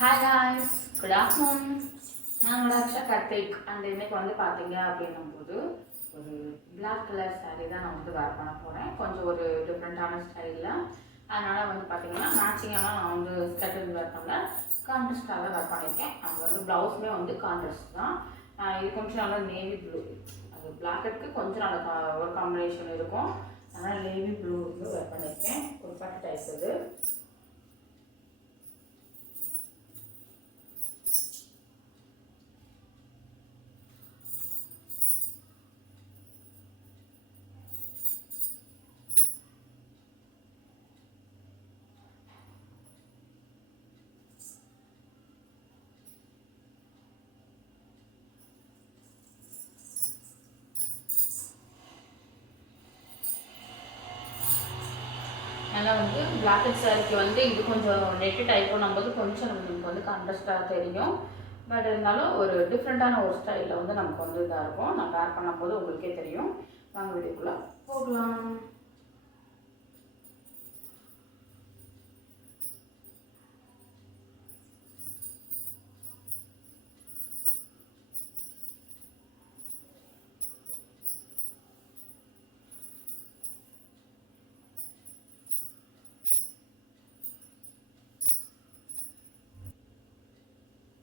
Hi guys, good afternoon. நான் உங்களோட Aqsa Karthik. And இன்னைக்கு வந்து பார்த்தீங்க அப்படின்னும்போது ஒரு பிளாக் கலர் சாரீ தான் நான் வந்து வேர் பண்ண போகிறேன். கொஞ்சம் ஒரு டிஃப்ரெண்ட்டான ஸ்டைலில். அதனால் வந்து பார்த்தீங்கன்னா மேட்சிங்காக நான் வந்து ஸ்கர்ட் வேர் பண்ணல, கான்ட்ராஸ்டாக வேர் பண்ணியிருக்கேன். அங்கே வந்து ப்ளவுஸுமே வந்து கான்ட்ராஸ்ட் தான். இது கொஞ்சம் நல்லா நேவி ப்ளூ, அது பிளாக்கெட்டுக்கு கொஞ்சம் நல்ல ஒரு காம்பினேஷன் இருக்கும். அதனால் நேவி ப்ளூ வந்து வேர் பண்ணியிருக்கேன். ஒரு பட்டு டைப் இது. நல்லா வந்து பிளாக்கெட் சாரிக்கு வந்து இது கொஞ்சம் நெட்டு டைப்பும் நம்போது கொஞ்சம் நமக்கு வந்து கான்ட்ராஸ்டாக தெரியும். பட் இருந்தாலும் ஒரு டிஃப்ரெண்ட்டான ஒரு ஸ்டைலில் வந்து நமக்கு வந்து இதாக இருக்கும். நான் வேர் பண்ணும்போது உங்களுக்கே தெரியும். வாங்க வீடியோக்குள்ளே போகலாம்.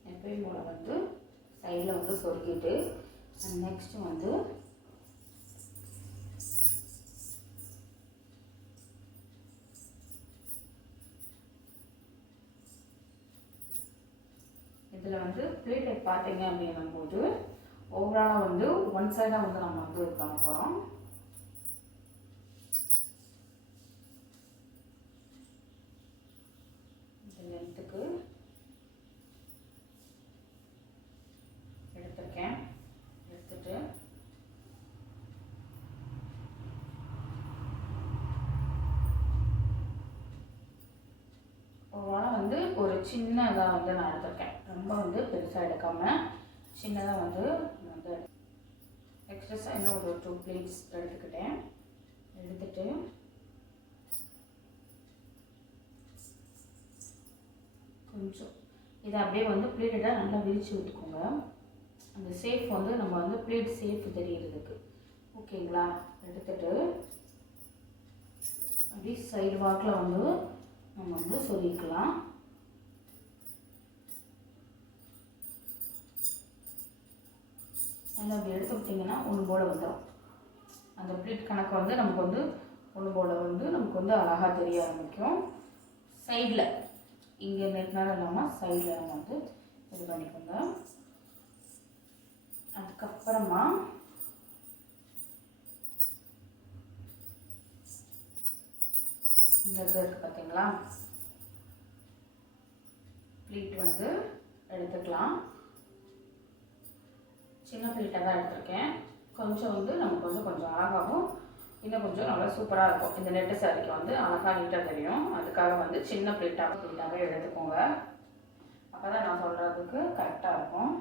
எப்பயும் போல் வந்து சைடில் வந்து சொருக்கிட்டு நெக்ஸ்ட்டு வந்து இதில் வந்து ப்ளீட் பார்த்தீங்க அப்படின்னும் போது ஓவராலாக வந்து ஒன் சைடாக வந்து நம்ம வந்து இது பண்ண போகிறோம். இந்த லென்த்துக்கு எடுத்துருக்கேன். எடுத்துட்டு ஓவராலாக வந்து ஒரு சின்னதாக வந்து நான் எடுத்திருக்கேன். ரொம்ப வந்து பெருசாக எடுக்காமல் சின்னதாக வந்து எக்ஸ்ட்ரஸாக இன்னும் ஒரு 2 பிளேட்ஸ் எடுத்துக்கிட்டேன். எடுத்துட்டு கொஞ்சம் இதை அப்படியே வந்து ப்ளீட்டடாக நல்லா விரித்து விட்டுக்கோங்க. அந்த சேஃப் வந்து நம்ம வந்து ப்ளீட் சேஃப் தெரியறதுக்கு. ஓகேங்களா? எடுத்துட்டு அப்படியே சைடு வாக்கில் வந்து நம்ம வந்து சொல்லிக்கலாம். நல்லா அப்படி எடுத்து விட்டிங்கன்னா ஒன்று போல் வந்துடும். அந்த ப்ளீட் கணக்கு வந்து நமக்கு வந்து ஒன்று போல் வந்து நமக்கு வந்து அழகாக தெரிய ஆரம்பிக்கும். சைடில் இங்கே நெட்னாலும் இல்லாமல் சைடில் நம்ம வந்து இது பண்ணிக்கோங்க. அதுக்கப்புறமா இந்த இது இருக்குது பார்த்தீங்களா, ப்ளீட் வந்து எடுத்துக்கலாம். சின்ன ப்ளீட்டாக தான் எடுத்திருக்கேன். கொஞ்சம் வந்து நமக்கு வந்து கொஞ்சம் அழகாகவும் இன்னும் கொஞ்சம் நல்லா சூப்பராக இருக்கும். இந்த நெட்டு சாரிக்கு வந்து அழகாக நீட்டாக தெரியும். அதுக்காக வந்து சின்ன ப்ளீட்டாகவே எடுத்துக்கோங்க. அப்போ தான் நான் சொல்கிறதுக்கு கரெக்டாக இருக்கும்.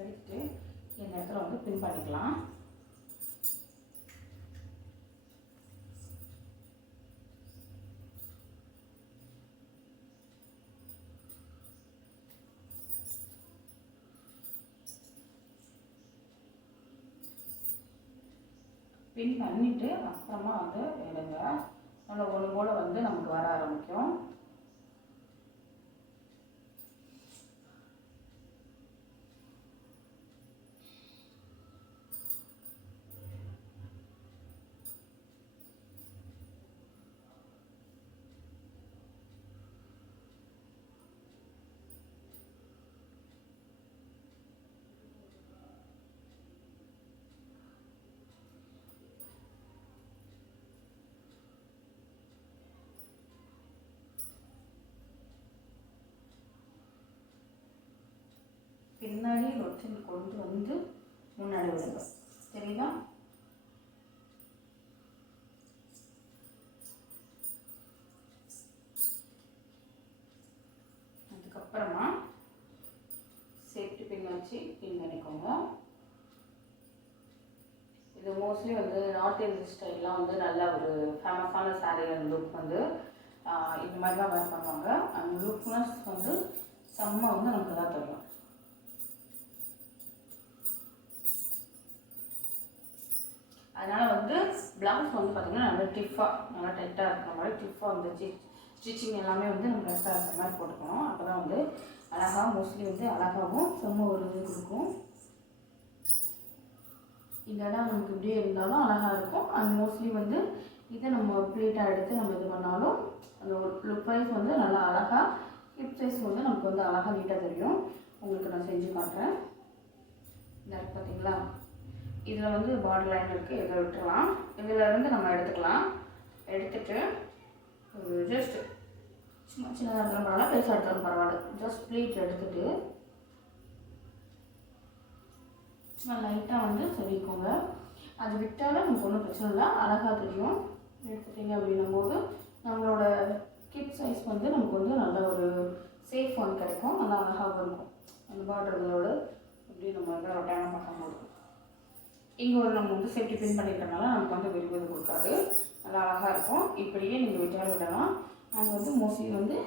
எடுத்துட்டு இந்த இடத்துல வந்து பின் பண்ணிக்கலாம். பின் பண்ணிவிட்டு அப்புறமா வந்து எடுங்க. நல்லா ஒன்று போல் வந்து நமக்கு வர ஆரம்பிக்கும். பின்னாடி ரொட்டின் கொண்டு வந்து முன்னாடி விடுங்க. சரிங்களா? அதுக்கப்புறமா சேஃப்டி பின் வச்சு பின் பண்ணிக்கோங்க. இது மோஸ்ட்லி வந்து நார்த் இந்தியன் ஸ்டைல்லாம் வந்து நல்ல ஒரு ஃபேமஸான சாரீ லுக் வந்து இந்த மாதிரி தான் வேர் பண்ணுவாங்க. அந்த லுக்னஸ் வந்து செம்ம வந்து நமக்கு தான் தெரியும். அதனால் வந்து ப்ளவுஸ் வந்து பார்த்திங்கன்னா நல்லா டிஃபாக நல்லா டைட்டாக இருக்கிற மாதிரி டிஃபாக வந்து ஸ்டிச்சிங் எல்லாமே வந்து நம்ம கரெக்டாக இருக்கிற மாதிரி போட்டுக்கணும். அப்போ தான் வந்து அழகாக மோஸ்ட்லி வந்து அழகாகவும் செம்ம ஒரு இது கொடுக்கும். இந்த இடம் நமக்கு இப்படியே இருந்தாலும் அழகாக இருக்கும். அண்ட் மோஸ்ட்லி வந்து இதை நம்ம ப்ளீட்டாக எடுத்து நம்ம இது பண்ணாலும் அந்த ஒரு லுக் வைஸ் வந்து நல்லா அழகாக ஹிப் சைஸ் வந்து நமக்கு வந்து அழகாக நீட்டாக தெரியும். உங்களுக்கு நான் செஞ்சு காட்டுறேன். இந்த பார்த்தீங்களா, இதில் வந்து பார்டர் லைன் இருக்குது, இதை விட்டுடலாம். இதில் இருந்து நம்ம எடுத்துக்கலாம். எடுத்துகிட்டு ஜஸ்ட் சின்னதாக இருந்தாலும் பரவாயில்ல, பெருசாக எடுத்தாலும் பரவாயில்ல. ஜஸ்ட் ப்ளீட் எடுத்துகிட்டு சும்மா லைட்டாக வந்து சொல்லிக்கோங்க. அது விட்டாலும் நமக்கு ஒன்றும் பிரச்சனை இல்லை, அழகாக தெரியும். எடுத்துட்டிங்க அப்படின்னும் போது நம்மளோட கிட் சைஸ் வந்து நமக்கு வந்து நல்ல ஒரு சேஃப் ஒன் கிடைக்கும். நல்லா அழகாகவும் இருக்கும். அந்த பார்டர்களோடு இப்படி நம்ம வந்து ரொட்டையாக பார்க்கும்போது இங்கே ஒரு நம்ம வந்து சேஃப்டி பின் பண்ணிக்கிறதுனால நமக்கு வந்து விரும்புவது கொடுக்காது. நல்லா அழகாக இருக்கும். இப்படியே நீங்கள் விட்டாலும் விடலாம். அங்கே வந்து மோஸ்ட்லி வந்து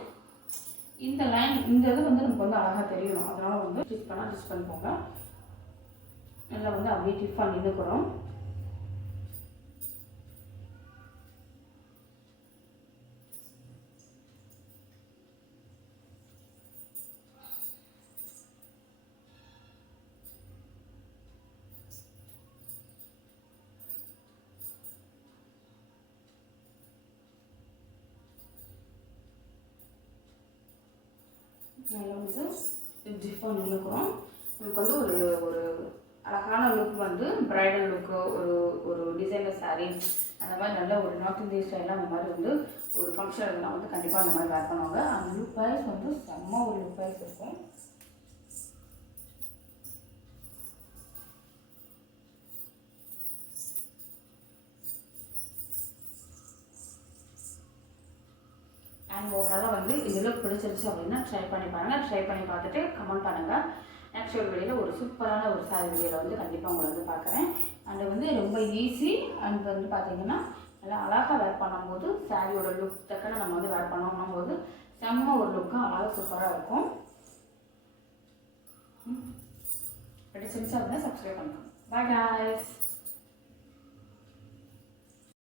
இந்த லைன் இந்த இது வந்து நமக்கு வந்து அழகாக தெரியணும். அதனால் வந்து ஸ்டிச் பண்ணால் ஸ்டிச் பண்ணிப்போங்க. நல்லா வந்து அப்படியே டிஃபாக நின்றுக்கிறோம். நல்லா வந்து டிஃபாக நின்றுக்கிறோம். நமக்கு வந்து ஒரு ஒரு அழகான லுக் வந்து ப்ரைடல் லுக்கு, ஒரு டிசைனர் சாரீ அந்த மாதிரி நல்ல ஒரு நார்த் இந்தியன் ஸ்டைலாக அந்த மாதிரி வந்து ஒரு ஃபங்க்ஷன் இருந்தால் வந்து கண்டிப்பாக அந்த மாதிரி வேர் பண்ணுவாங்க. அந்த லுக் வைஸ் வந்து செம்ம ஒரு லுக் வைஸ் இருக்கும். அண்ட் ஓவராலாக வந்து இதில் பிடிச்சிருச்சு அப்படின்னா ட்ரை பண்ணி பாருங்கள். ட்ரை பண்ணி பார்த்துட்டு கமெண்ட் பண்ணுங்கள். நெக்ஸ்ட் ஒரு வீடியோவில் ஒரு சூப்பரான ஒரு சாரீ வீடியோவில் வந்து கண்டிப்பாக உங்களை வந்து பார்க்குறேன். அண்ட் வந்து ரொம்ப ஈஸி. அண்ட் வந்து பார்த்திங்கன்னா நல்லா அழகாக வேர் பண்ணும்போது சாரியோட லுக் தக்கன நம்ம வந்து வேர் பண்ணோம்னும் போது செம்ம ஒரு லுக்காக அழகாக சூப்பராக இருக்கும். பிடிச்சிருந்துச்சு அப்படின்னா சப்ஸ்கிரைப் பண்ணுங்கள். Bye guys.